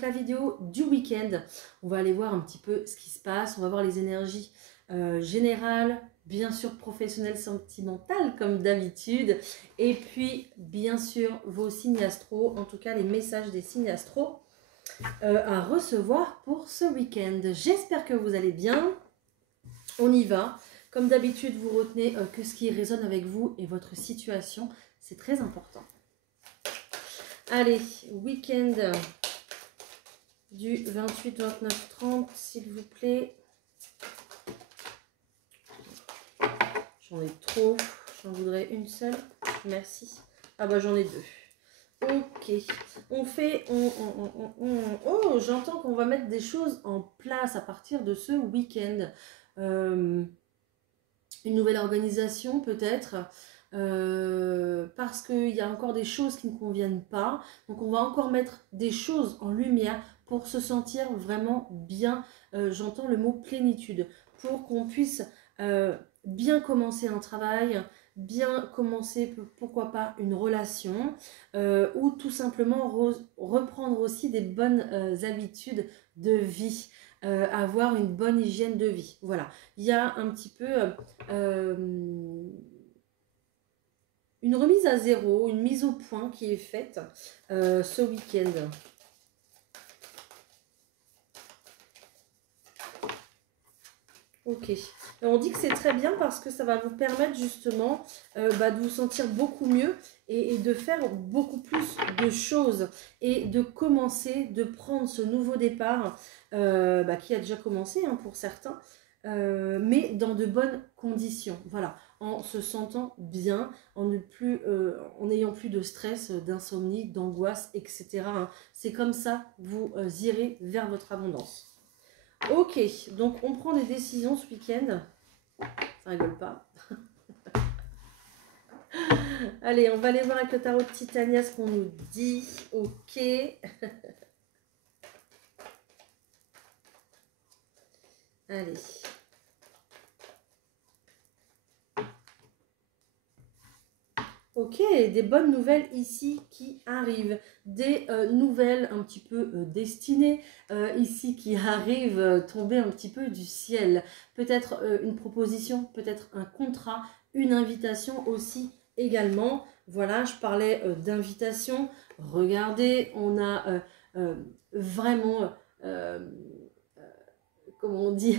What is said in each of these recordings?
donc la vidéo du week-end. On va aller voir un petit peu ce qui se passe. On va voir les énergies générales, bien sûr professionnelles, sentimentales comme d'habitude. Et puis, bien sûr, vos signes astro, en tout cas les messages des signes astro à recevoir pour ce week-end. J'espère que vous allez bien. On y va. Comme d'habitude, vous retenez que ce qui résonne avec vous et votre situation, c'est très important. Allez, week-end du 28, 29, 30, s'il vous plaît. J'en ai trop. J'en voudrais une seule. Merci. Ah bah j'en ai deux. Ok. On fait... Oh, j'entends qu'on va mettre des choses en place à partir de ce week-end. Une nouvelle organisation peut-être. Parce qu'il y a encore des choses qui ne conviennent pas. Donc on va encore mettre des choses en lumière pour se sentir vraiment bien. J'entends le mot plénitude. Pour qu'on puisse bien commencer un travail, bien commencer, pourquoi pas, une relation, ou tout simplement reprendre aussi des bonnes habitudes de vie. Avoir une bonne hygiène de vie. Voilà, il y a un petit peu une remise à zéro, une mise au point qui est faite ce week-end. Ok, on dit que c'est très bien parce que ça va vous permettre justement de vous sentir beaucoup mieux et de faire beaucoup plus de choses et de commencer, de prendre ce nouveau départ qui a déjà commencé pour certains, mais dans de bonnes conditions, voilà, en se sentant bien, en n'ayant plus de stress, d'insomnie, d'angoisse, etc. C'est comme ça que vous irez vers votre abondance. Ok, donc on prend des décisions ce week-end. Ça rigole pas. Allez, on va aller voir avec le tarot de Titania ce qu'on nous dit. Ok. Allez. Ok, des bonnes nouvelles ici qui arrivent. Des nouvelles un petit peu destinées ici qui arrivent tomber un petit peu du ciel. Peut-être une proposition, peut-être un contrat, une invitation aussi également. Voilà, je parlais d'invitation. Regardez, on a vraiment... comment on dit,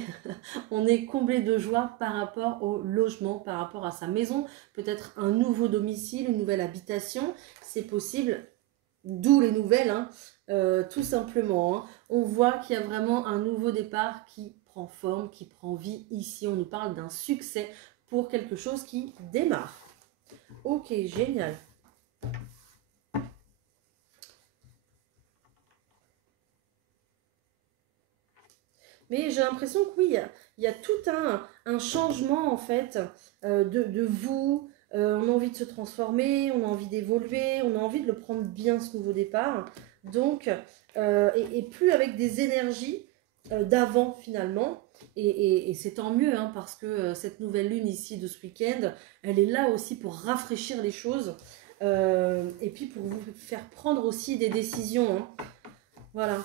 on est comblé de joie par rapport au logement, par rapport à sa maison, peut-être un nouveau domicile, une nouvelle habitation, c'est possible, d'où les nouvelles, tout simplement. On voit qu'il y a vraiment un nouveau départ qui prend forme, qui prend vie. Ici, on nous parle d'un succès pour quelque chose qui démarre. Ok, génial. Mais j'ai l'impression que oui, il y a tout un changement en fait de vous. On a envie de se transformer, on a envie d'évoluer, on a envie de le prendre bien ce nouveau départ. Donc, et plus avec des énergies d'avant finalement. Et c'est tant mieux parce que cette nouvelle lune ici de ce week-end, elle est là aussi pour rafraîchir les choses. Et puis pour vous faire prendre aussi des décisions. Voilà.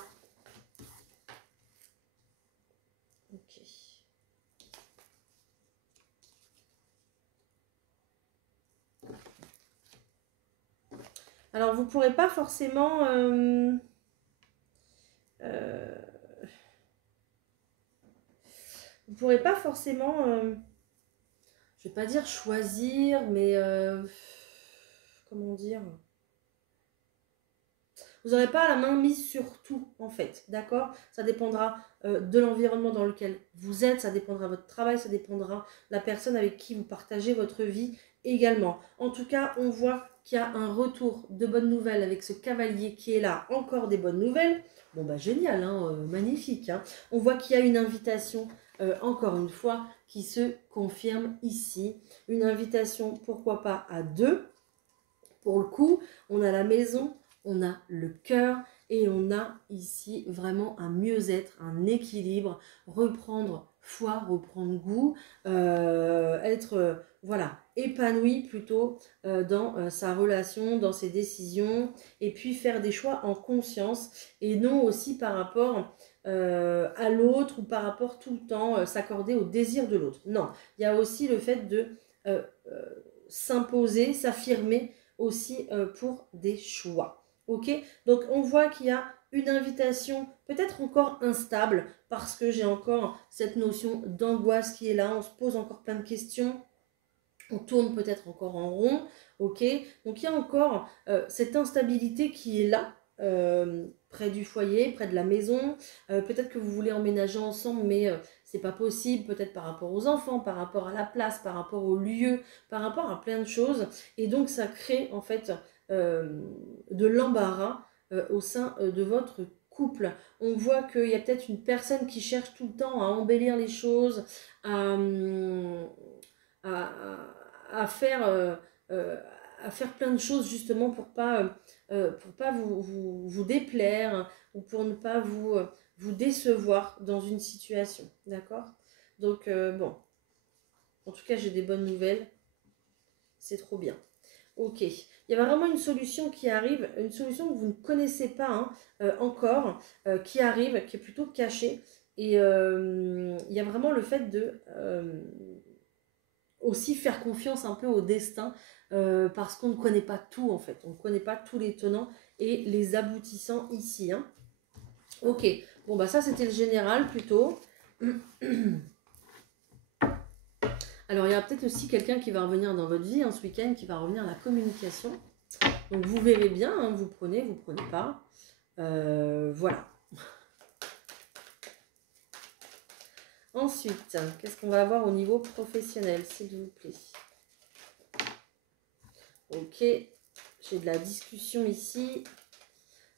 Alors, vous ne pourrez pas forcément... vous ne pourrez pas forcément... je ne vais pas dire choisir, mais... comment dire? Vous n'aurez pas la main mise sur tout, en fait, d'accord? Ça dépendra de l'environnement dans lequel vous êtes, ça dépendra de votre travail, ça dépendra de la personne avec qui vous partagez votre vie également. En tout cas, on voit qu'il y a un retour de bonnes nouvelles avec ce cavalier qui est là, encore des bonnes nouvelles. Bon, bah génial, magnifique. On voit qu'il y a une invitation, encore une fois, qui se confirme ici. Une invitation, pourquoi pas à deux. Pour le coup, on a la maison, on a le cœur Et on a ici vraiment un mieux-être, un équilibre, reprendre foi, reprendre goût, être voilà, épanoui plutôt dans sa relation, dans ses décisions, et puis faire des choix en conscience et non aussi par rapport à l'autre ou par rapport tout le temps s'accorder au désir de l'autre. Non, il y a aussi le fait de euh, euh, s'imposer, s'affirmer aussi pour des choix. Ok, donc on voit qu'il y a une invitation peut-être encore instable parce que j'ai encore cette notion d'angoisse qui est là, on se pose encore plein de questions, on tourne peut-être encore en rond, ok, donc il y a encore cette instabilité qui est là, près du foyer, près de la maison, peut-être que vous voulez emménager ensemble mais c'est pas possible, peut-être par rapport aux enfants, par rapport à la place, par rapport au lieu, par rapport à plein de choses, et donc ça crée en fait de l'embarras au sein de votre couple. On voit qu'il y a peut-être une personne qui cherche tout le temps à embellir les choses, à, à, à faire, euh, à faire plein de choses justement pour pas vous déplaire ou pour ne pas vous décevoir dans une situation. D'accord? Donc, bon, en tout cas, j'ai des bonnes nouvelles. C'est trop bien. Ok. Il y a vraiment une solution qui arrive, une solution que vous ne connaissez pas encore, qui arrive, qui est plutôt cachée. Et il y a vraiment le fait de aussi faire confiance un peu au destin parce qu'on ne connaît pas tout en fait. On ne connaît pas tous les tenants et les aboutissants ici. Hein. Ok. Bon, bah ça, c'était le général plutôt. Alors, il y a peut-être aussi quelqu'un qui va revenir dans votre vie ce week-end, qui va revenir à la communication. Donc, vous verrez bien, hein, vous prenez pas. Voilà. Ensuite, qu'est-ce qu'on va avoir au niveau professionnel, s'il vous plaît? Ok, j'ai de la discussion ici.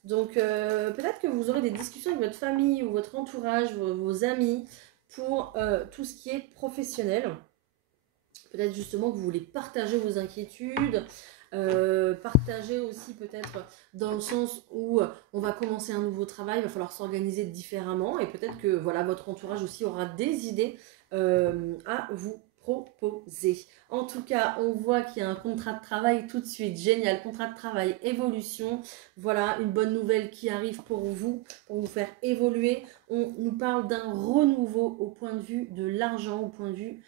Donc, peut-être que vous aurez des discussions avec votre famille ou votre entourage, vos amis, pour tout ce qui est professionnel. Peut-être justement que vous voulez partager vos inquiétudes, partager aussi peut-être dans le sens où on va commencer un nouveau travail, il va falloir s'organiser différemment et peut-être que voilà, votre entourage aussi aura des idées à vous proposer. En tout cas, on voit qu'il y a un contrat de travail tout de suite, génial, contrat de travail, évolution, voilà une bonne nouvelle qui arrive pour vous faire évoluer. On nous parle d'un renouveau au point de vue de l'argent, au point de vue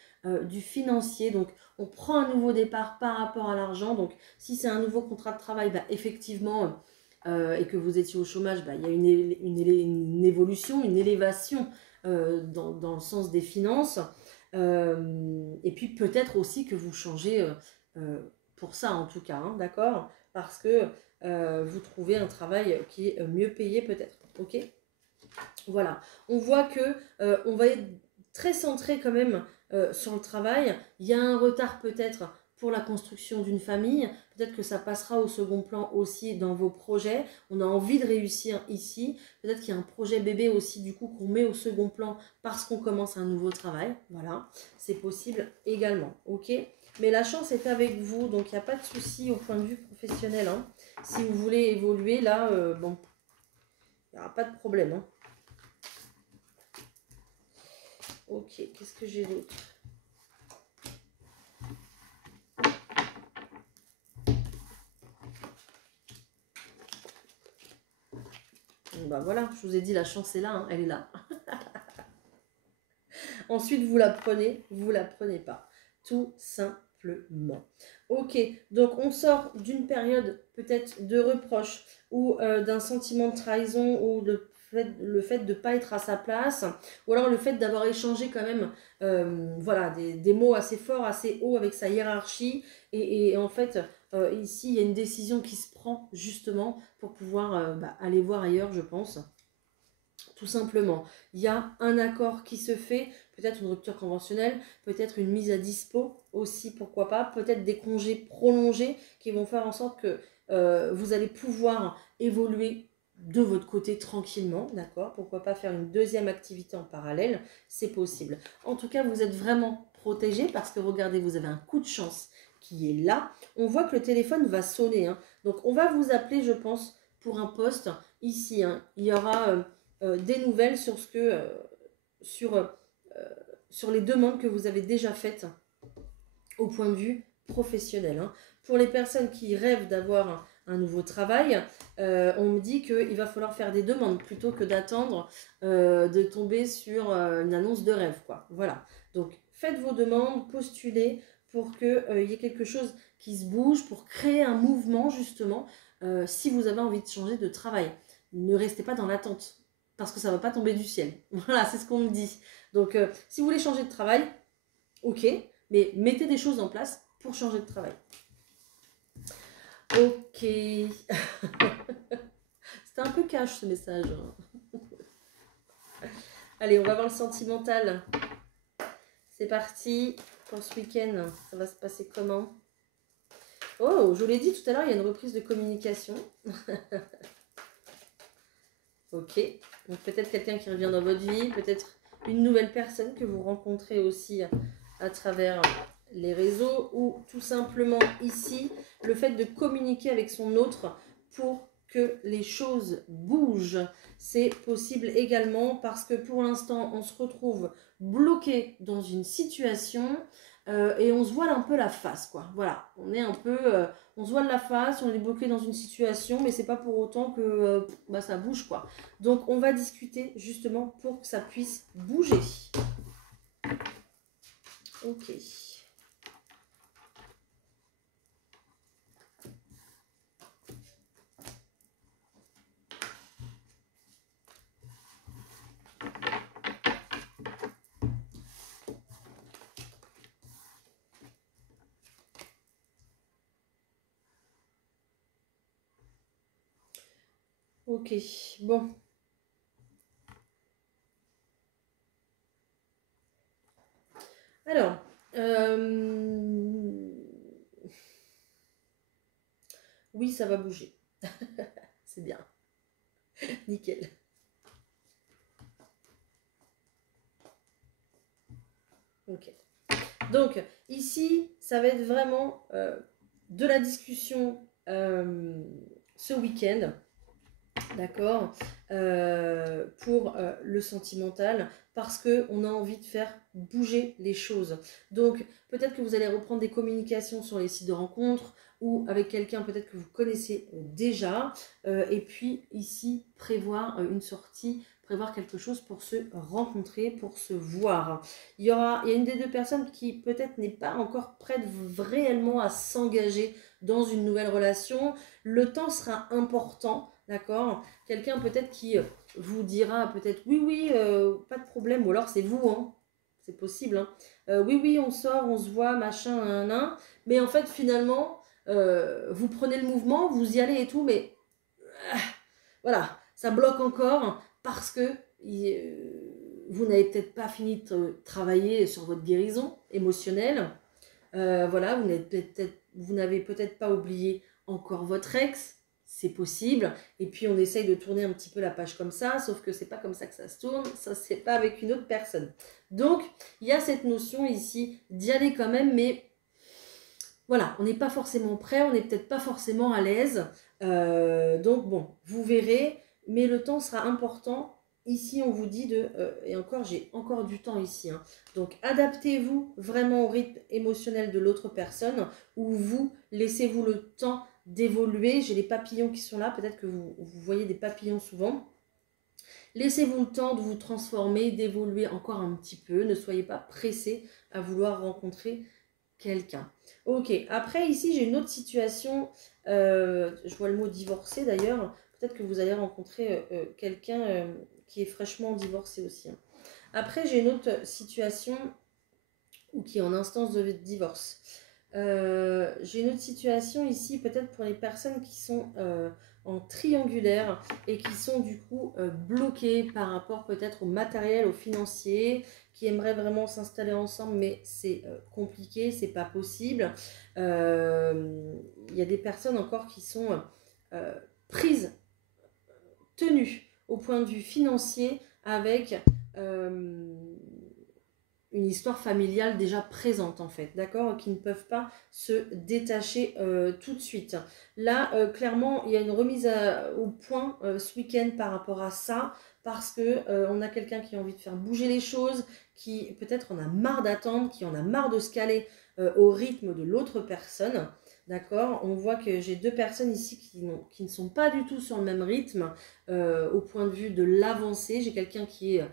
du financier, donc on prend un nouveau départ par rapport à l'argent, donc si c'est un nouveau contrat de travail, bah, effectivement, et que vous étiez au chômage, bah, il y a une évolution, une élévation dans le sens des finances, et puis peut-être aussi que vous changez pour ça en tout cas, hein, d'accord, parce que vous trouvez un travail qui est mieux payé peut-être, ok. Voilà, on voit que on va être très centré quand même sur le travail. Il y a un retard peut-être pour la construction d'une famille. Peut-être que ça passera au second plan aussi dans vos projets. On a envie de réussir ici. Peut-être qu'il y a un projet bébé aussi du coup qu'on met au second plan parce qu'on commence un nouveau travail. Voilà, c'est possible également. Ok, mais la chance est avec vous, donc il n'y a pas de souci au point de vue professionnel. Hein. Si vous voulez évoluer là, bon, il n'y aura pas de problème. Hein. Ok, qu'est-ce que j'ai d'autre? Bah voilà, je vous ai dit, la chance est là, hein, elle est là. Ensuite, vous la prenez pas. Tout simplement. Ok, donc on sort d'une période peut-être de reproche ou d'un sentiment de trahison ou le fait de ne pas être à sa place, ou alors le fait d'avoir échangé quand même voilà, des mots assez forts, assez hauts avec sa hiérarchie, et en fait ici il y a une décision qui se prend justement pour pouvoir aller voir ailleurs, je pense. Tout simplement, il y a un accord qui se fait, peut-être une rupture conventionnelle, peut-être une mise à dispo aussi, pourquoi pas, peut-être des congés prolongés qui vont faire en sorte que vous allez pouvoir évoluer de votre côté tranquillement, d'accord? Pourquoi pas faire une deuxième activité en parallèle, c'est possible. En tout cas, vous êtes vraiment protégé parce que regardez, vous avez un coup de chance qui est là. On voit que le téléphone va sonner, hein. Donc on va vous appeler, je pense, pour un poste ici, hein, il y aura des nouvelles sur ce que sur les demandes que vous avez déjà faites au point de vue professionnel. Hein. Pour les personnes qui rêvent d'avoir un nouveau travail, on me dit qu'il va falloir faire des demandes plutôt que d'attendre de tomber sur une annonce de rêve, quoi. Voilà. Donc, faites vos demandes, postulez pour qu'il y ait quelque chose qui se bouge, pour créer un mouvement, justement, si vous avez envie de changer de travail. Ne restez pas dans l'attente, parce que ça ne va pas tomber du ciel. Voilà, c'est ce qu'on me dit. Donc, si vous voulez changer de travail, ok, mais mettez des choses en place pour changer de travail. Ok. C'était un peu cash ce message. Allez, on va voir le sentimental. C'est parti pour ce week-end. Ça va se passer comment? Oh, je vous l'ai dit tout à l'heure, il y a une reprise de communication. Ok. Donc peut-être quelqu'un qui revient dans votre vie, peut-être une nouvelle personne que vous rencontrez aussi à travers les réseaux, ou tout simplement ici, le fait de communiquer avec son autre pour que les choses bougent. C'est possible également parce que pour l'instant, on se retrouve bloqué dans une situation et on se voile un peu la face, quoi. Voilà, on est un peu... on se voile la face, on est bloqué dans une situation, mais c'est pas pour autant que ça bouge, quoi. Donc, on va discuter justement pour que ça puisse bouger. Ok. Ok, bon. Alors, oui, ça va bouger. C'est bien. Nickel. Ok. Donc, ici, ça va être vraiment de la discussion ce week-end. D'accord, pour le sentimental, parce qu'on a envie de faire bouger les choses. Donc, peut-être que vous allez reprendre des communications sur les sites de rencontres ou avec quelqu'un peut-être que vous connaissez déjà. Et puis, ici, prévoir une sortie, prévoir quelque chose pour se rencontrer, pour se voir. Il y a une des deux personnes qui peut-être n'est pas encore prête réellement à s'engager dans une nouvelle relation. Le temps sera important. D'accord, quelqu'un peut-être qui vous dira peut-être oui, pas de problème, ou alors c'est vous, hein, c'est possible, hein. Oui, on sort, on se voit, machin, mais en fait finalement, vous prenez le mouvement, vous y allez et tout, mais voilà, ça bloque encore parce que vous n'avez peut-être pas fini de travailler sur votre guérison émotionnelle. Voilà, vous n'avez peut-être pas oublié encore votre ex. C'est possible, et puis on essaye de tourner un petit peu la page comme ça, sauf que c'est pas comme ça que ça se tourne, ça c'est pas avec une autre personne. Donc il y a cette notion ici d'y aller quand même, mais voilà, on n'est pas forcément prêt, on n'est peut-être pas forcément à l'aise, donc bon, vous verrez, mais le temps sera important. Ici, on vous dit et encore, j'ai encore du temps ici, hein. Donc, adaptez-vous vraiment au rythme émotionnel de l'autre personne, ou vous, laissez-vous le temps d'évoluer. J'ai les papillons qui sont là, peut-être que vous voyez des papillons souvent. Laissez-vous le temps de vous transformer, d'évoluer encore un petit peu. Ne soyez pas pressé à vouloir rencontrer quelqu'un. Ok, après ici, j'ai une autre situation. Je vois le mot divorcé d'ailleurs. Peut-être que vous allez rencontrer quelqu'un qui est fraîchement divorcé aussi, hein. Après, j'ai une autre situation ou qui est en instance de divorce. J'ai une autre situation ici, peut-être pour les personnes qui sont en triangulaire et qui sont du coup bloquées par rapport peut-être au matériel, au financier, qui aimeraient vraiment s'installer ensemble, mais c'est compliqué, c'est pas possible. Il y a des personnes encore qui sont prises, tenues au point de vue financier avec une histoire familiale déjà présente en fait, d'accord, qui ne peuvent pas se détacher tout de suite. Là, clairement, il y a une remise au point ce week-end par rapport à ça, parce que on a quelqu'un qui a envie de faire bouger les choses, qui peut-être en a marre d'attendre, qui en a marre de se caler au rythme de l'autre personne. D'accord, on voit que j'ai deux personnes ici qui ne sont pas du tout sur le même rythme au point de vue de l'avancée. J'ai quelqu'un qui est,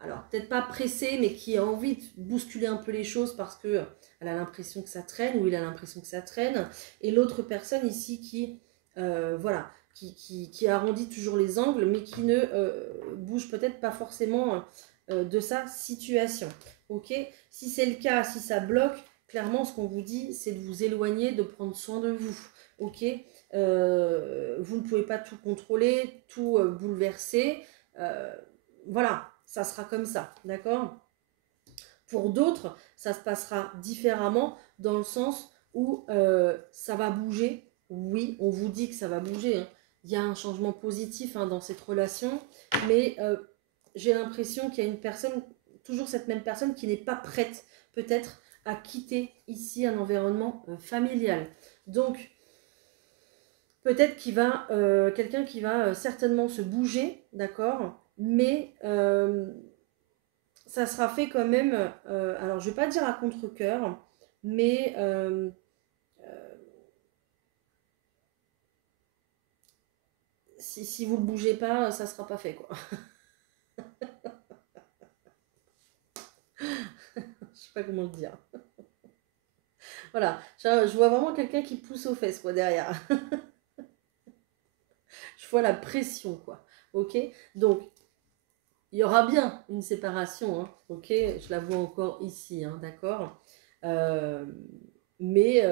alors peut-être pas pressé, mais qui a envie de bousculer un peu les choses parce qu'elle a l'impression que ça traîne, ou il a l'impression que ça traîne. Et l'autre personne ici qui, voilà, qui arrondit toujours les angles, mais qui ne bouge peut-être pas forcément de sa situation. Ok, si c'est le cas, si ça bloque, clairement, ce qu'on vous dit, c'est de vous éloigner, de prendre soin de vous. Ok, vous ne pouvez pas tout contrôler, tout bouleverser. Voilà, ça sera comme ça, d'accord? Pour d'autres, ça se passera différemment dans le sens où ça va bouger. Oui, on vous dit que ça va bouger, hein. Il y a un changement positif dans cette relation, mais j'ai l'impression qu'il y a une personne, toujours cette même personne, qui n'est pas prête peut-être à quitter ici un environnement familial. Donc, peut-être qu'il va, quelqu'un qui va certainement se bouger, d'accord, mais ça sera fait quand même, alors je ne vais pas dire à contre-cœur, mais si vous ne bougez pas, ça ne sera pas fait, quoi. Je sais pas comment le dire. Voilà, je vois vraiment quelqu'un qui pousse aux fesses, quoi, derrière. Je vois la pression, quoi. Ok, donc il y aura bien une séparation, hein, ok, je la vois encore ici, hein, d'accord, mais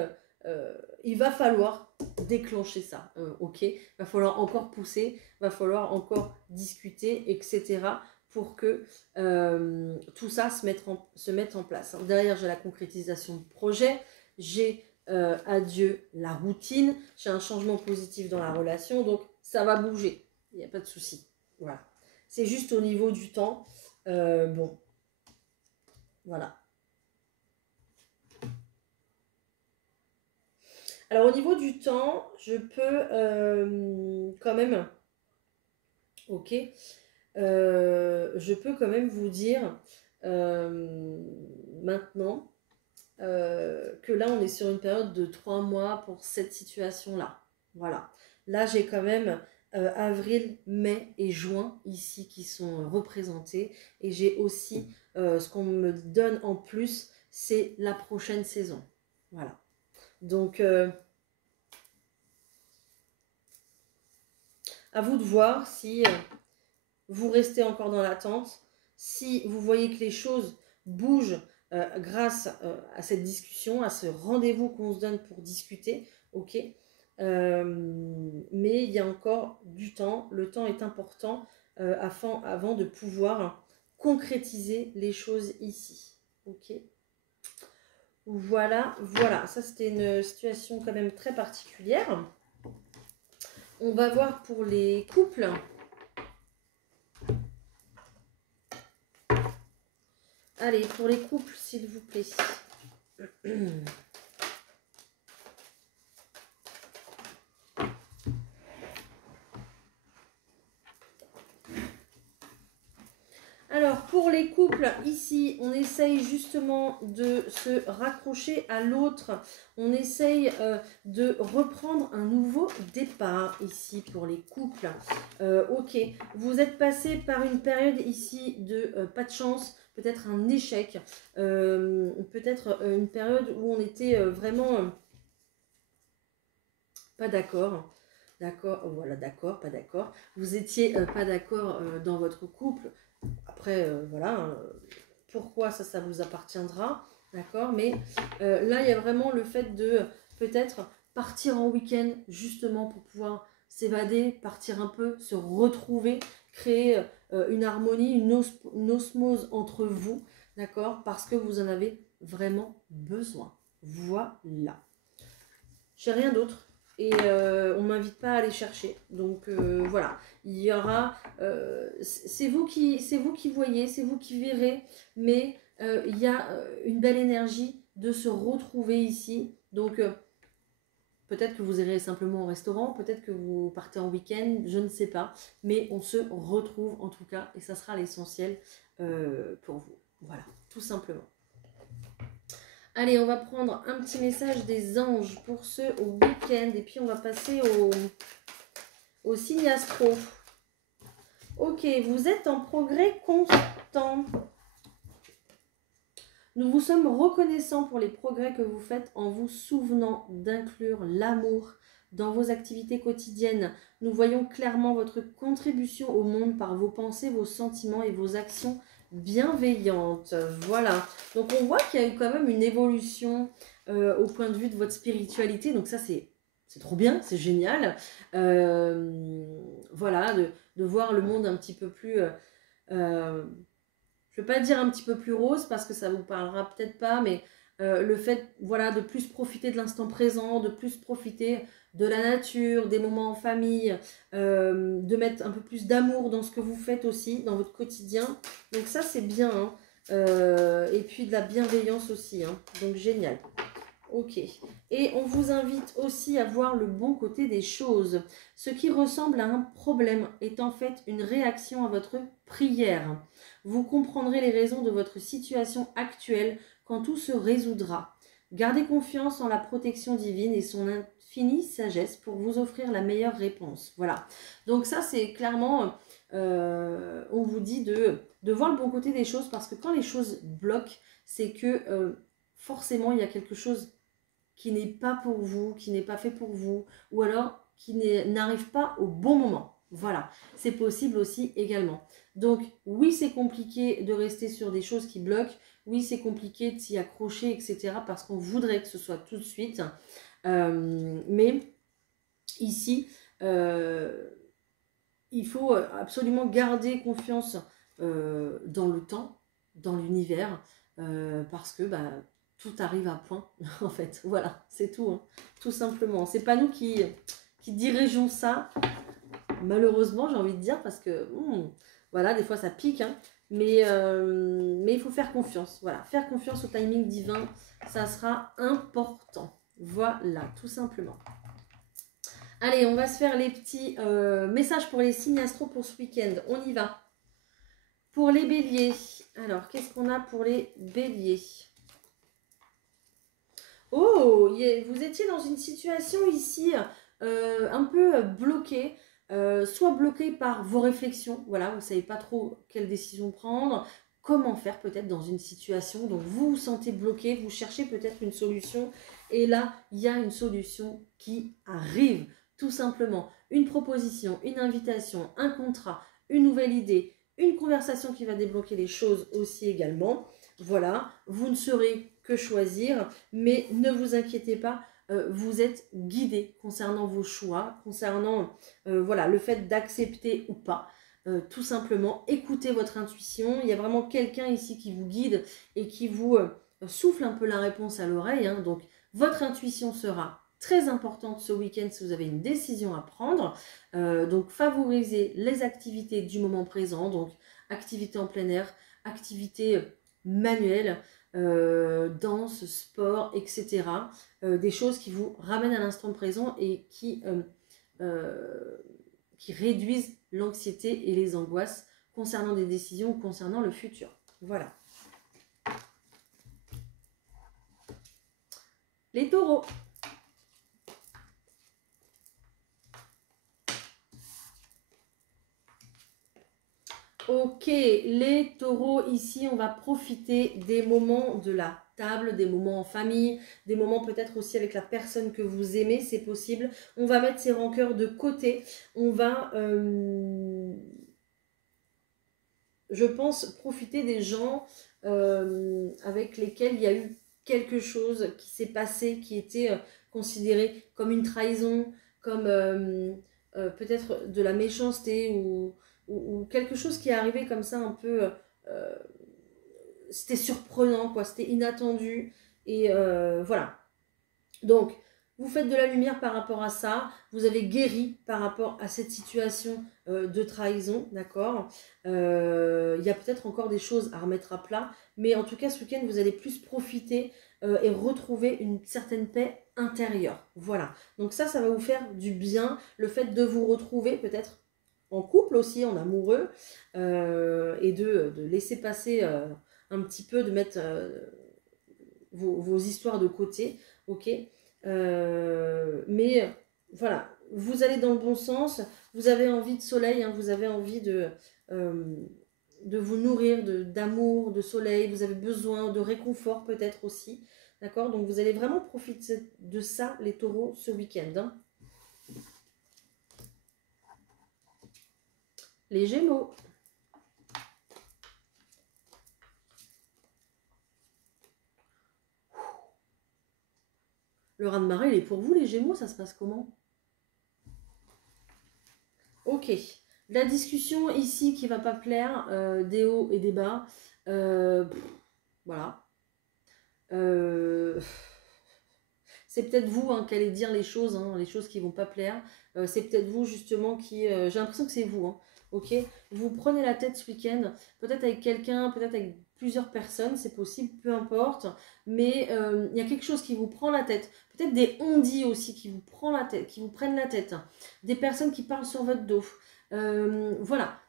il va falloir déclencher ça, ok, il va falloir encore pousser, il va falloir encore discuter, etc., pour que tout ça se mette en place. Derrière, j'ai la concrétisation de projet, j'ai adieu la routine, j'ai un changement positif dans la relation, donc ça va bouger, il n'y a pas de souci, voilà. C'est juste au niveau du temps. Bon, voilà. Alors, au niveau du temps, je peux quand même... Ok. Je peux quand même vous dire maintenant que là, on est sur une période de 3 mois pour cette situation-là. Voilà. Là, j'ai quand même avril, mai et juin ici qui sont représentés. Et j'ai aussi ce qu'on me donne en plus, c'est la prochaine saison. Voilà. Donc, à vous de voir si vous restez encore dans l'attente, si vous voyez que les choses bougent grâce à cette discussion, à ce rendez-vous qu'on se donne pour discuter, ok, mais il y a encore du temps, le temps est important avant de pouvoir concrétiser les choses ici, ok. Voilà, voilà, ça c'était une situation quand même très particulière. On va voir pour les couples. Allez, pour les couples, s'il vous plaît. Alors, pour les couples, ici, on essaye justement de se raccrocher à l'autre. On essaye de reprendre un nouveau départ ici pour les couples. Ok, vous êtes passé par une période ici de pas de chance, peut-être un échec, peut-être une période où on était vraiment pas d'accord. D'accord, voilà, d'accord, pas d'accord. Vous étiez pas d'accord dans votre couple. Après, voilà, pourquoi ça vous appartiendra, d'accord. Mais là, il y a vraiment le fait de peut-être partir en week-end justement pour pouvoir s'évader, partir un peu, se retrouver, créer une harmonie, une osmose entre vous, d'accord, parce que vous en avez vraiment besoin. Voilà. J'ai rien d'autre. Et on ne m'invite pas à aller chercher. Donc voilà, il y aura... c'est vous qui voyez, c'est vous qui verrez. Mais il y a une belle énergie de se retrouver ici. Donc, peut-être que vous irez simplement au restaurant, peut-être que vous partez en week-end, je ne sais pas. Mais on se retrouve en tout cas et ça sera l'essentiel pour vous. Voilà, tout simplement. Allez, on va prendre un petit message des anges pour ce week-end. Et puis, on va passer au signe astro. Ok, vous êtes en progrès constant. Nous vous sommes reconnaissants pour les progrès que vous faites en vous souvenant d'inclure l'amour dans vos activités quotidiennes. Nous voyons clairement votre contribution au monde par vos pensées, vos sentiments et vos actions bienveillantes. Voilà. Donc on voit qu'il y a eu quand même une évolution au point de vue de votre spiritualité. Donc ça c'est trop bien, c'est génial. Voilà, de voir le monde un petit peu plus... je ne veux pas dire un petit peu plus rose parce que ça ne vous parlera peut-être pas, mais le fait voilà, de plus profiter de l'instant présent, de plus profiter de la nature, des moments en famille, de mettre un peu plus d'amour dans ce que vous faites aussi, dans votre quotidien. Donc ça, c'est bien. Hein. Et puis de la bienveillance aussi. Hein. Donc génial. Ok. Et on vous invite aussi à voir le bon côté des choses. Ce qui ressemble à un problème est en fait une réaction à votre prière. Vous comprendrez les raisons de votre situation actuelle quand tout se résoudra. Gardez confiance en la protection divine et son infinie sagesse pour vous offrir la meilleure réponse. Voilà. Donc ça, c'est clairement, on vous dit de voir le bon côté des choses parce que quand les choses bloquent, c'est que forcément, il y a quelque chose qui n'est pas pour vous, qui n'est pas fait pour vous, ou alors qui n'arrive pas au bon moment. Voilà, c'est possible aussi également. Donc oui, c'est compliqué de rester sur des choses qui bloquent, oui, c'est compliqué de s'y accrocher, etc. parce qu'on voudrait que ce soit tout de suite. Mais ici, il faut absolument garder confiance dans le temps, dans l'univers, parce que tout arrive à point, en fait. Voilà, c'est tout, hein, tout simplement. C'est pas nous qui dirigeons ça, malheureusement, j'ai envie de dire, parce que, voilà, des fois ça pique, hein, mais il faut faire confiance. Voilà, faire confiance au timing divin, ça sera important. Voilà, tout simplement. Allez, on va se faire les petits messages pour les signes astro pour ce week-end. On y va. Pour les béliers. Alors, qu'est-ce qu'on a pour les béliers? Oh, vous étiez dans une situation ici un peu bloquée. Soit bloquée par vos réflexions. Voilà, vous ne savez pas trop quelle décision prendre. Comment faire peut-être dans une situation. Donc, vous vous sentez bloqué. Vous cherchez peut-être une solution. Et là, il y a une solution qui arrive. Tout simplement, une proposition, une invitation, un contrat, une nouvelle idée, une conversation qui va débloquer les choses aussi également. Voilà, vous ne saurez que choisir, mais ne vous inquiétez pas, vous êtes guidé concernant vos choix, concernant voilà, le fait d'accepter ou pas. Tout simplement, écoutez votre intuition. Il y a vraiment quelqu'un ici qui vous guide et qui vous souffle un peu la réponse à l'oreille. Hein. Donc, votre intuition sera très importante ce week-end si vous avez une décision à prendre. Donc favorisez les activités du moment présent, donc activités en plein air, activités manuelles, danse, sport, etc. Des choses qui vous ramènent à l'instant présent et qui réduisent l'anxiété et les angoisses concernant des décisions ou concernant le futur. Voilà. Les taureaux. Ok, les taureaux, ici, on va profiter des moments de la table, des moments en famille, des moments peut-être aussi avec la personne que vous aimez, c'est possible. On va mettre ces rancœurs de côté. On va, je pense, profiter des gens avec lesquels il y a eu quelque chose qui s'est passé, qui était considéré comme une trahison, comme peut-être de la méchanceté ou quelque chose qui est arrivé comme ça un peu, c'était surprenant, quoi, c'était inattendu, et voilà. Donc, vous faites de la lumière par rapport à ça, vous avez guéri par rapport à cette situation de trahison, d'accord. Il y a peut-être encore des choses à remettre à plat, mais en tout cas ce week-end vous allez plus profiter et retrouver une certaine paix intérieure, voilà. Donc ça va vous faire du bien, le fait de vous retrouver peut-être en couple aussi, en amoureux, et de laisser passer un petit peu, de mettre vos histoires de côté, ok. Mais voilà, vous allez dans le bon sens, vous avez envie de soleil, hein, vous avez envie de vous nourrir d'amour, de soleil, vous avez besoin de réconfort peut-être aussi, d'accord. Donc vous allez vraiment profiter de ça, les taureaux, ce week-end, hein. Les Gémeaux. Le raz-de-marée, il est pour vous, les Gémeaux, ça se passe comment? Ok. La discussion ici qui va pas plaire, des hauts et des bas. Voilà. C'est peut-être vous hein, qui allez dire les choses qui vont pas plaire. C'est peut-être vous justement qui... j'ai l'impression que c'est vous. Hein, ok. Vous prenez la tête ce week-end, peut-être avec quelqu'un, peut-être avec plusieurs personnes, c'est possible, peu importe. Mais il y a quelque chose qui vous prend la tête. Peut-être des on-dit aussi qui vous prennent la tête, qui vous prennent la tête. Des personnes qui parlent sur votre dos. Voilà.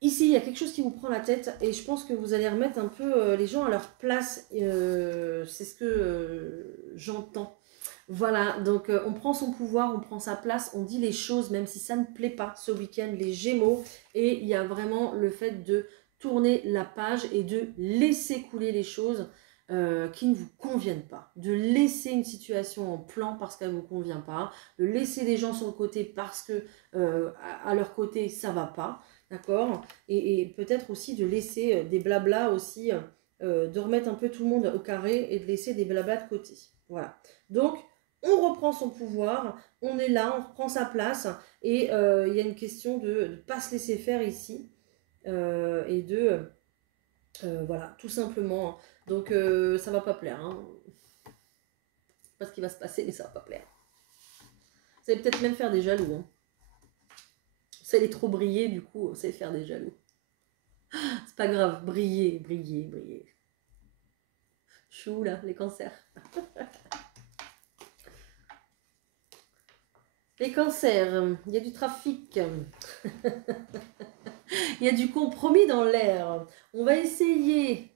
Ici, il y a quelque chose qui vous prend la tête et je pense que vous allez remettre un peu les gens à leur place. C'est ce que j'entends. Voilà, donc on prend son pouvoir, on prend sa place, on dit les choses même si ça ne plaît pas ce week-end, les Gémeaux. Et il y a vraiment le fait de tourner la page et de laisser couler les choses qui ne vous conviennent pas. De laisser une situation en plan parce qu'elle ne vous convient pas. De laisser des gens sur le côté parce que à leur côté ça ne va pas. D'accord. Et peut-être aussi de laisser des blablas aussi, de remettre un peu tout le monde au carré et de laisser des blablas de côté. Voilà. Donc, on reprend son pouvoir, on est là, on reprend sa place et il y a une question de ne pas se laisser faire ici et de... voilà, tout simplement. Donc, ça va pas plaire. Hein. Pas ce qui va se passer, mais ça va pas plaire. Vous allez peut-être même faire des jaloux. Hein. Vous allez trop briller, du coup, vous allez faire des jaloux. C'est pas grave, briller, briller, briller. Chou là, les cancers. Les cancers, il y a du trafic. Il y a du compromis dans l'air. On va essayer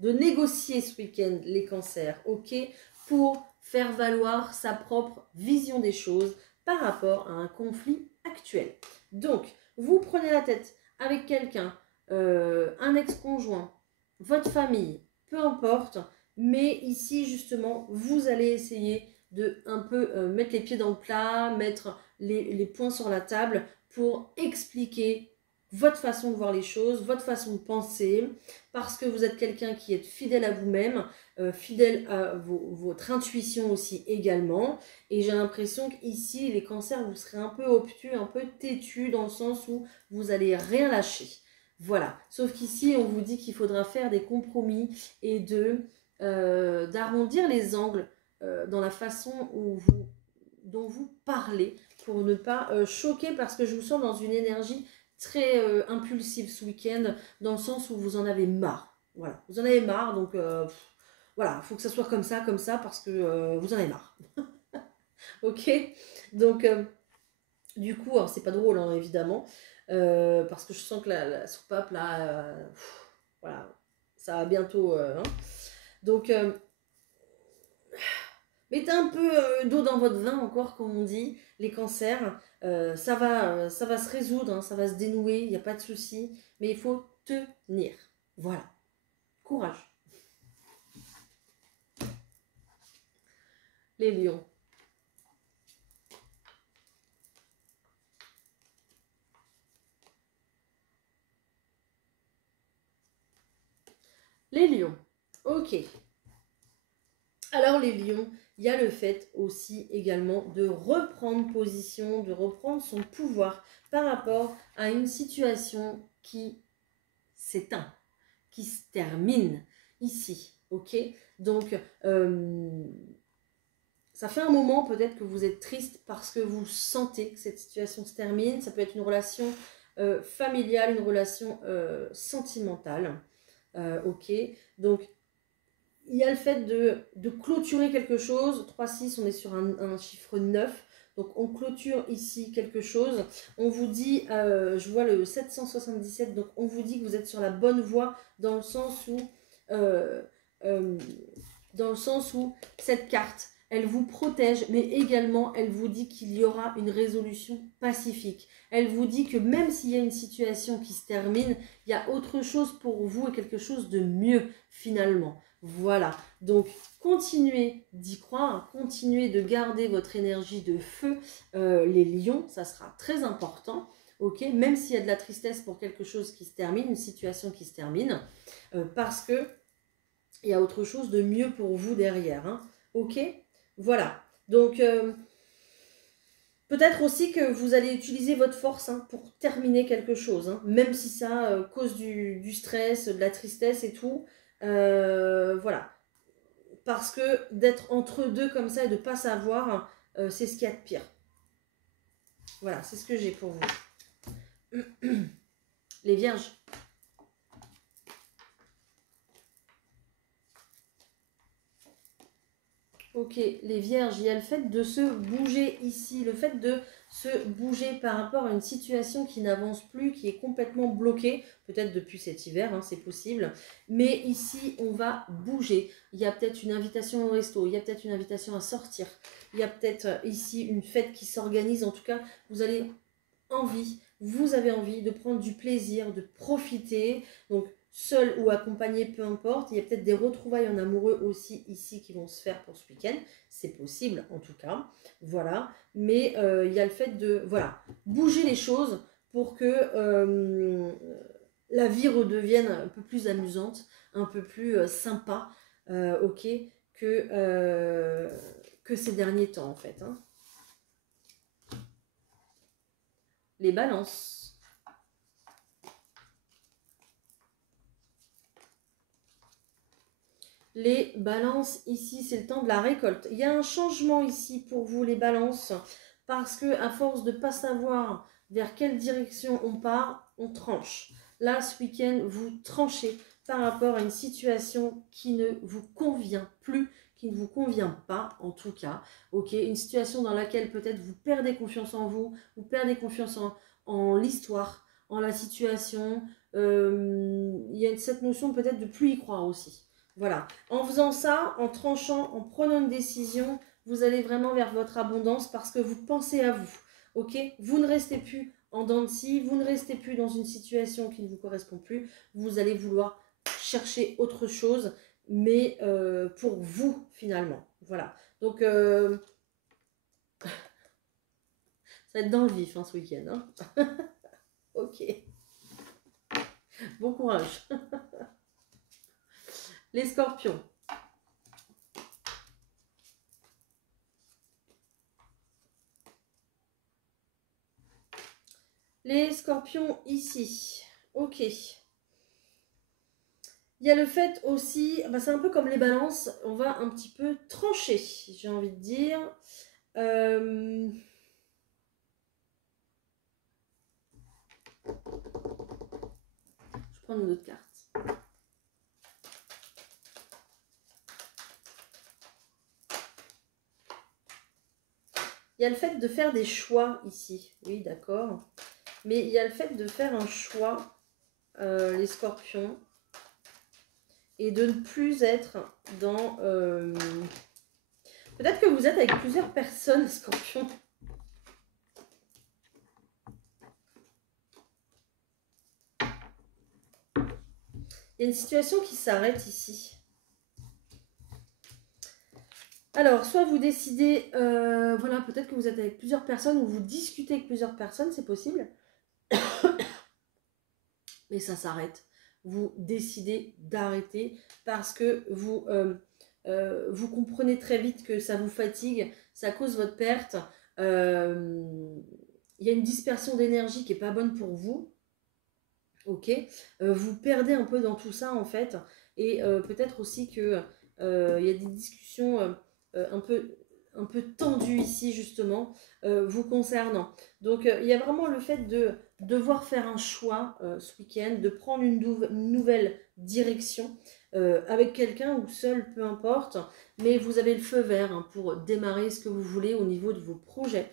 de négocier ce week-end les cancers, ok, pour faire valoir sa propre vision des choses par rapport à un conflit actuel. Donc, vous prenez la tête avec quelqu'un, un ex-conjoint, votre famille, peu importe, mais ici justement, vous allez essayer de un peu mettre les pieds dans le plat, mettre les points sur la table pour expliquer votre façon de voir les choses, votre façon de penser, parce que vous êtes quelqu'un qui est fidèle à vous-même, fidèle à votre intuition aussi également. Et j'ai l'impression qu'ici, les cancers, vous serez un peu obtus, un peu têtus, dans le sens où vous allez rien lâcher. Voilà. Sauf qu'ici, on vous dit qu'il faudra faire des compromis et d'arrondir les angles dans la façon dont vous parlez pour ne pas choquer, parce que je vous sens dans une énergie très impulsive ce week-end, dans le sens où vous en avez marre. Voilà, vous en avez marre, donc voilà, il faut que ça soit comme ça, parce que vous en avez marre. Ok. Donc, du coup, c'est pas drôle, hein, évidemment, parce que je sens que la soupape, là, voilà, ça va bientôt... hein. Donc, mettez un peu d'eau dans votre vin encore, comme on dit, les cancers. Ça va se résoudre, hein, ça va se dénouer, il n'y a pas de souci. Mais il faut tenir. Voilà. Courage. Les lions. Les lions. Ok. Alors les lions, il y a le fait aussi également de reprendre position, de reprendre son pouvoir par rapport à une situation qui s'éteint, qui se termine ici, ok. Donc, ça ça fait un moment peut-être que vous êtes triste parce que vous sentez que cette situation se termine. Ça peut être une relation familiale, une relation sentimentale. Ok, donc il y a le fait de clôturer quelque chose. 3-6, on est sur un chiffre 9. Donc on clôture ici quelque chose. On vous dit, je vois le 777, donc on vous dit que vous êtes sur la bonne voie dans le sens où, euh, euh, cette carte, elle vous protège, mais également elle vous dit qu'il y aura une résolution pacifique. Elle vous dit que même s'il y a une situation qui se termine, il y a autre chose pour vous et quelque chose de mieux finalement. Voilà, donc continuez d'y croire, continuez de garder votre énergie de feu, les lions, ça sera très important, ok, même s'il y a de la tristesse pour quelque chose qui se termine, une situation qui se termine, parce que il y a autre chose de mieux pour vous derrière, hein, ok, voilà, donc peut-être aussi que vous allez utiliser votre force hein, pour terminer quelque chose, hein, même si ça cause du stress, de la tristesse et tout, voilà. Parce que d'être entre deux comme ça et de ne pas savoir, c'est ce qu'il y a de pire. Voilà, c'est ce que j'ai pour vous. Les vierges. Ok, les vierges, il y a le fait de se bouger ici, le fait de se bouger par rapport à une situation qui n'avance plus, qui est complètement bloquée, peut-être depuis cet hiver, hein, c'est possible, mais ici on va bouger. Il y a peut-être une invitation au resto, il y a peut-être une invitation à sortir, il y a peut-être ici une fête qui s'organise, en tout cas vous avez envie de prendre du plaisir, de profiter, donc seul ou accompagné, peu importe. Il y a peut-être des retrouvailles en amoureux aussi ici qui vont se faire pour ce week-end. C'est possible en tout cas. Voilà. Mais il y a le fait de bouger les choses pour que la vie redevienne un peu plus amusante, un peu plus sympa, ok, que ces derniers temps en fait. Hein. Les balances. Les balances, ici, c'est le temps de la récolte. Il y a un changement ici pour vous, les balances, parce que à force de ne pas savoir vers quelle direction on part, on tranche. Là, ce week-end, vous tranchez par rapport à une situation qui ne vous convient plus, qui ne vous convient pas, en tout cas. Ok, une situation dans laquelle peut-être vous perdez confiance en vous perdez confiance en l'histoire, en la situation. Il y a cette notion peut-être de plus y croire aussi. Voilà, en faisant ça, en tranchant, en prenant une décision, vous allez vraiment vers votre abondance parce que vous pensez à vous, ok? Vous ne restez plus en dents de scie, vous ne restez plus dans une situation qui ne vous correspond plus, vous allez vouloir chercher autre chose, mais pour vous finalement, voilà. Donc, ça va être dans le vif hein, ce week-end, hein. Ok, bon courage. Les scorpions. Les scorpions ici. Ok. Il y a le fait aussi, c'est un peu comme les balances, on va un petit peu trancher, j'ai envie de dire. Je prends une autre carte. Il y a le fait de faire des choix ici. Oui, d'accord. Mais il y a le fait de faire un choix, les scorpions, et de ne plus être dans... Peut-être que vous êtes avec plusieurs personnes, scorpions. Il y a une situation qui s'arrête ici. Alors, soit vous décidez, voilà, peut-être que vous êtes avec plusieurs personnes ou vous discutez avec plusieurs personnes, c'est possible. Mais ça s'arrête. Vous décidez d'arrêter parce que vous comprenez très vite que ça vous fatigue, ça cause votre perte. Il y a une dispersion d'énergie qui n'est pas bonne pour vous. Ok, vous perdez un peu dans tout ça en fait. Et peut-être aussi que il y a des discussions un peu un peu tendu ici justement vous concernant. Donc il y a vraiment le fait de devoir faire un choix ce week-end, de prendre une nouvelle direction avec quelqu'un ou seul, peu importe, mais vous avez le feu vert hein, pour démarrer ce que vous voulez au niveau de vos projets.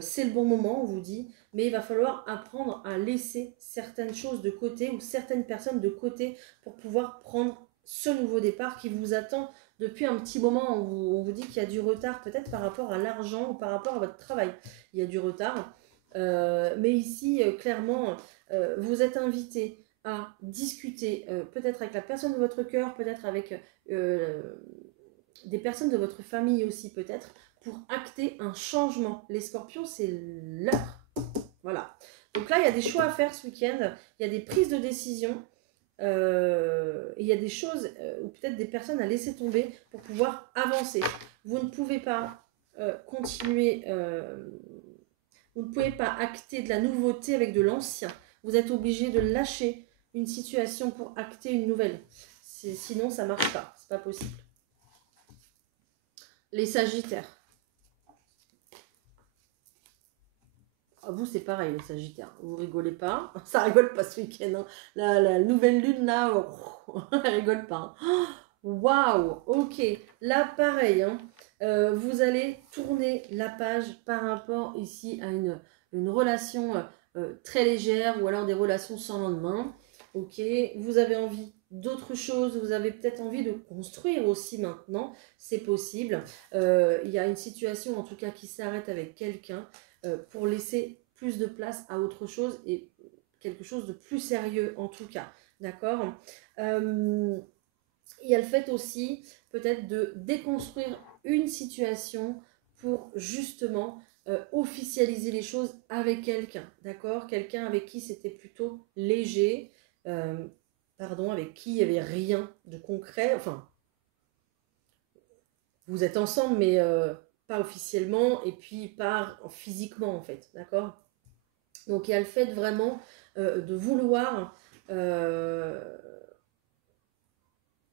C'est le bon moment, on vous dit, mais il va falloir apprendre à laisser certaines choses de côté ou certaines personnes de côté pour pouvoir prendre ce nouveau départ qui vous attend depuis un petit moment. On vous dit qu'il y a du retard peut-être par rapport à l'argent ou par rapport à votre travail. Il y a du retard. Mais ici, clairement, vous êtes invité à discuter peut-être avec la personne de votre cœur, peut-être avec des personnes de votre famille aussi peut-être, pour acter un changement. Les scorpions, c'est l'heure. Voilà. Donc là, il y a des choix à faire ce week-end. Il y a des prises de décision. Il y a des choses ou peut-être des personnes à laisser tomber pour pouvoir avancer. Vous ne pouvez pas continuer, vous ne pouvez pas acter de la nouveauté avec de l'ancien. Vous êtes obligé de lâcher une situation pour acter une nouvelle. Sinon, ça ne marche pas. C'est pas possible. Les Sagittaires. Ah, vous, c'est pareil, les Sagittaires. Vous rigolez pas. Ça rigole pas ce week-end. Hein. La nouvelle lune, là, elle rigole pas. Hein. Waouh, ok. Là, pareil. Hein. Vous allez tourner la page par rapport ici à une relation très légère ou alors des relations sans lendemain. Ok. Vous avez envie d'autres choses. Vous avez peut-être envie de construire aussi maintenant. C'est possible. Il y a une situation, en tout cas, qui s'arrête avec quelqu'un. Pour laisser plus de place à autre chose et quelque chose de plus sérieux en tout cas, d'accord. Il y a le fait aussi peut-être de déconstruire une situation pour justement officialiser les choses avec quelqu'un, d'accord, quelqu'un avec qui c'était plutôt léger, avec qui il n'y avait rien de concret, enfin, vous êtes ensemble mais pas officiellement et puis pas physiquement en fait, d'accord. Donc il y a le fait vraiment de vouloir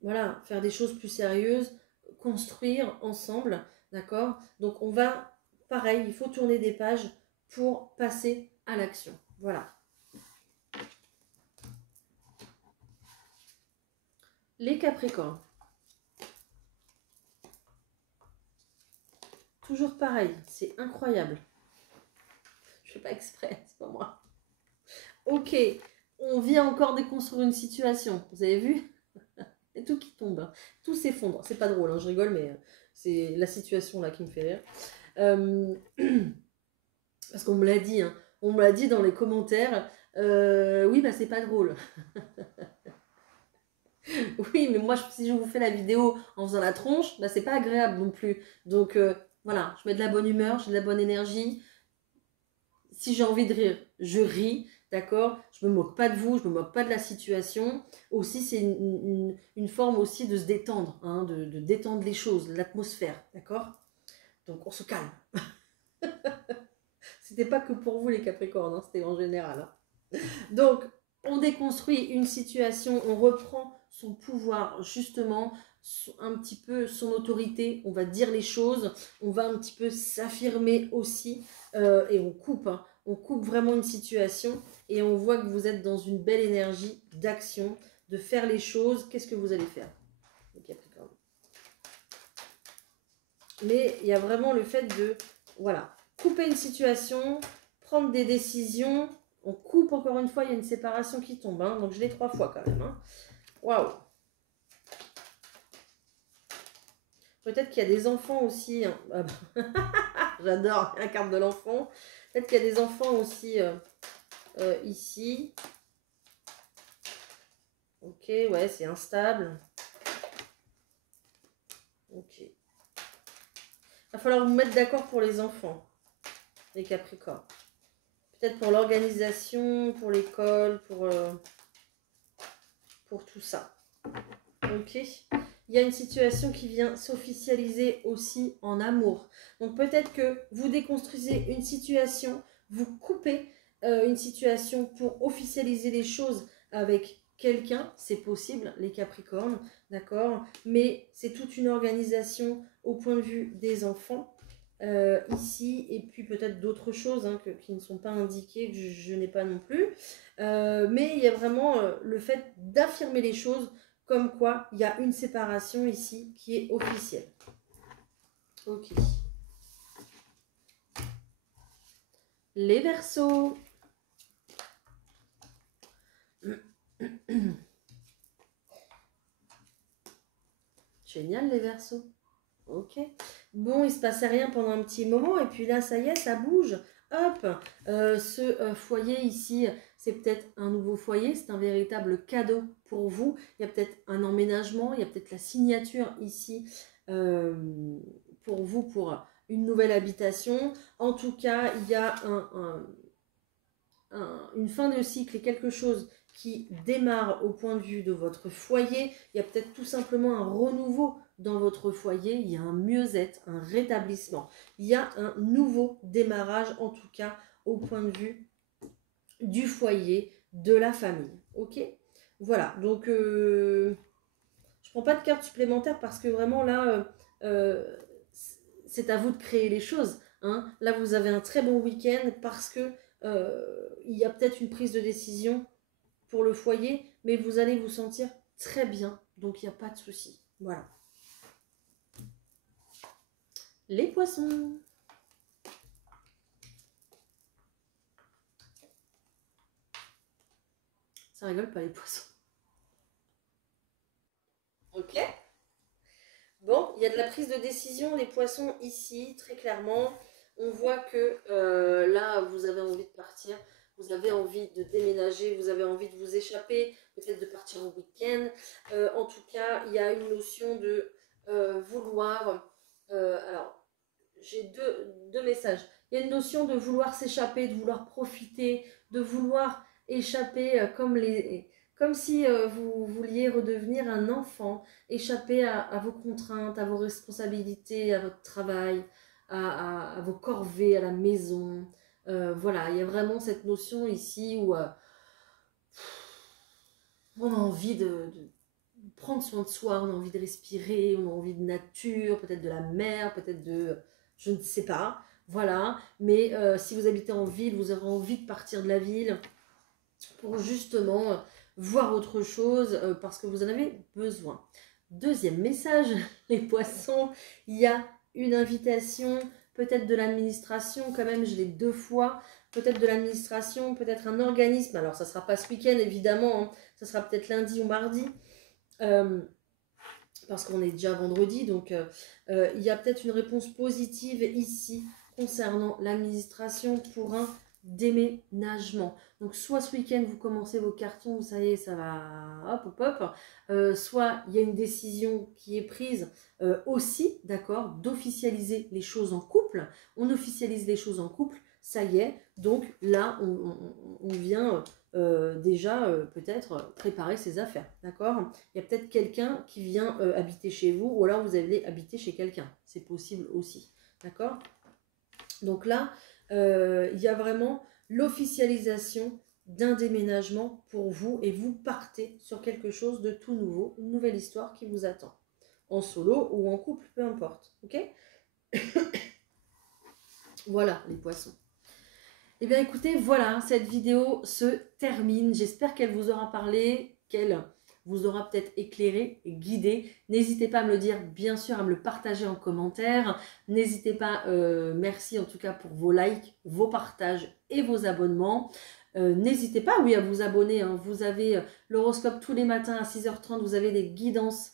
voilà, faire des choses plus sérieuses, construire ensemble, d'accord. Donc on va, pareil, il faut tourner des pages pour passer à l'action, voilà. Les Capricornes. Toujours pareil, c'est incroyable. Je fais pas exprès, c'est pas moi. Ok, on vient encore déconstruire une situation. Vous avez vu? Et tout qui tombe, hein. Tout s'effondre. C'est pas drôle, hein, je rigole, mais c'est la situation là qui me fait rire. Parce qu'on me l'a dit, hein. On me l'a dit dans les commentaires. Oui, bah c'est pas drôle. Oui, mais moi, si je vous fais la vidéo en faisant la tronche, bah c'est pas agréable non plus. Donc voilà, je mets de la bonne humeur, j'ai de la bonne énergie. Si j'ai envie de rire, je ris, d'accord. Je me moque pas de vous, je me moque pas de la situation. Aussi, c'est une forme aussi de se détendre, hein, de détendre les choses, l'atmosphère, d'accord. Donc, on se calme. C'était pas que pour vous les Capricornes, hein, c'était en général. Hein. Donc, on déconstruit une situation, on reprend son pouvoir, justement, un petit peu son autorité, on va dire les choses, on va un petit peu s'affirmer aussi, et on coupe, hein. On coupe vraiment une situation et on voit que vous êtes dans une belle énergie d'action, de faire les choses. Qu'est-ce que vous allez faire, les Capricornes? Mais il y a vraiment le fait de, voilà, couper une situation, prendre des décisions. On coupe encore une fois, il y a une séparation qui tombe. Hein, donc je l'ai 3 fois quand même. Hein. Waouh! Peut-être qu'il y a des enfants aussi. Hein. Ah bah. J'adore la carte de l'enfant. Peut-être qu'il y a des enfants aussi ici. Ok, ouais, c'est instable. Ok. Il va falloir vous mettre d'accord pour les enfants, les Capricornes. Peut-être pour l'organisation, pour l'école, pour tout ça. Ok. Il y a une situation qui vient s'officialiser aussi en amour. Donc peut-être que vous déconstruisez une situation, vous coupez une situation pour officialiser les choses avec quelqu'un. C'est possible, les Capricornes, d'accord. Mais c'est toute une organisation au point de vue des enfants. ici, et puis peut-être d'autres choses hein, qui ne sont pas indiquées, que je n'ai pas non plus. Mais il y a vraiment le fait d'affirmer les choses comme quoi il y a une séparation ici qui est officielle. Ok. Les Verseaux. Génial les Verseaux. Ok. Bon, il se passait rien pendant un petit moment et puis là, ça y est, ça bouge. Hop, ce foyer ici, c'est peut-être un nouveau foyer, c'est un véritable cadeau pour vous. Il y a peut-être un emménagement, il y a peut-être la signature ici pour vous, pour une nouvelle habitation. En tout cas, il y a une fin de cycle et quelque chose qui démarre au point de vue de votre foyer. Il y a peut-être tout simplement un renouveau dans votre foyer, il y a un mieux-être, un rétablissement. Il y a un nouveau démarrage, en tout cas, au point de vue du foyer, de la famille. Ok? Voilà, donc je prends pas de carte supplémentaire parce que vraiment là, c'est à vous de créer les choses. Hein. Là, vous avez un très bon week-end parce que il y a peut-être une prise de décision pour le foyer, mais vous allez vous sentir très bien, donc il n'y a pas de souci. Voilà. Les poissons. Ça rigole pas les poissons. Ok. Bon, il y a de la prise de décision, les poissons ici, très clairement. On voit que là, vous avez envie de partir, vous avez envie de déménager, vous avez envie de vous échapper, peut-être de partir au week-end. En tout cas, il y a une notion de vouloir... alors, j'ai deux messages. Il y a une notion de vouloir s'échapper, de vouloir profiter, de vouloir échapper comme si vous vouliez redevenir un enfant, échapper à vos contraintes, à vos responsabilités, à votre travail, à vos corvées, à la maison. Voilà, il y a vraiment cette notion ici où on a envie de prendre soin de soi, on a envie de respirer, on a envie de nature, peut-être de la mer, peut-être de... je ne sais pas, voilà. Mais si vous habitez en ville, vous aurez envie de partir de la ville pour justement voir autre chose parce que vous en avez besoin. Deuxième message, les poissons, il y a une invitation, peut-être de l'administration, quand même, je l'ai 2 fois, peut-être de l'administration, peut-être un organisme, alors ça ne sera pas ce week-end évidemment, hein, ça sera peut-être lundi ou mardi, parce qu'on est déjà vendredi, donc il y a peut-être une réponse positive ici concernant l'administration pour un déménagement. Donc soit ce week-end vous commencez vos cartons, ça y est, ça va hop hop hop, soit il y a une décision qui est prise aussi, d'accord, d'officialiser les choses en couple. On officialise les choses en couple, ça y est, donc là on vient déjà peut-être préparer ses affaires, d'accord. Il y a peut-être quelqu'un qui vient habiter chez vous, ou alors vous allez habiter chez quelqu'un, c'est possible aussi, d'accord. Donc là, il y a vraiment l'officialisation d'un déménagement pour vous et vous partez sur quelque chose de tout nouveau, une nouvelle histoire qui vous attend, en solo ou en couple, peu importe, ok. Voilà les poissons. Eh bien écoutez, voilà, cette vidéo se termine. J'espère qu'elle vous aura parlé, qu'elle vous aura peut-être éclairé et guidé. N'hésitez pas à me le dire, bien sûr, à me le partager en commentaire. N'hésitez pas, merci en tout cas pour vos likes, vos partages et vos abonnements. N'hésitez pas, oui, à vous abonner. Hein. Vous avez l'horoscope tous les matins à 6h30. Vous avez des guidances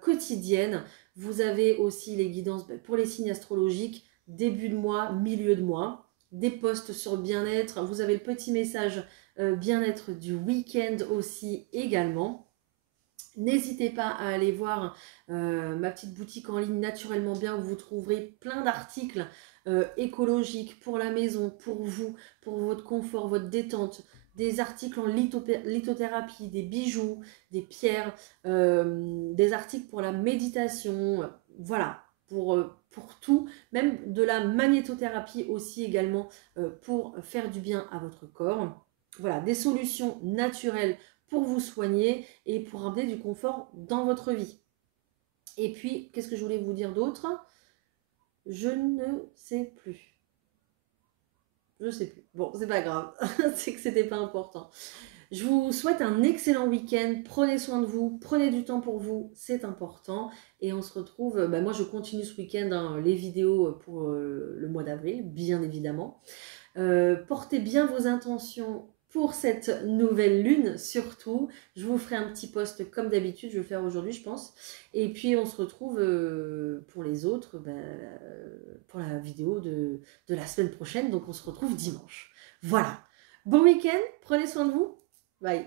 quotidiennes. Vous avez aussi les guidances pour les signes astrologiques, début de mois, milieu de mois. Des posts sur le bien-être. Vous avez le petit message bien-être du week-end aussi également. N'hésitez pas à aller voir ma petite boutique en ligne Naturellement Bien où vous trouverez plein d'articles écologiques pour la maison, pour vous, pour votre confort, votre détente, des articles en lithothérapie, des bijoux, des pierres, des articles pour la méditation, voilà, pour tout, même de la magnétothérapie aussi également pour faire du bien à votre corps. Voilà, des solutions naturelles pour vous soigner et pour amener du confort dans votre vie. Et puis, qu'est-ce que je voulais vous dire d'autre? Je ne sais plus. Je sais plus. Bon, c'est pas grave. C'est que c'était pas important. Je vous souhaite un excellent week-end. Prenez soin de vous. Prenez du temps pour vous. C'est important. Et on se retrouve. Bah, moi, je continue ce week-end hein, les vidéos pour le mois d'avril, bien évidemment. Portez bien vos intentions pour cette nouvelle lune, surtout. Je vous ferai un petit post comme d'habitude, je vais le faire aujourd'hui, je pense. Et puis, on se retrouve pour les autres, pour la vidéo de la semaine prochaine. Donc, on se retrouve dimanche. Voilà. Bon week-end, prenez soin de vous. Bye.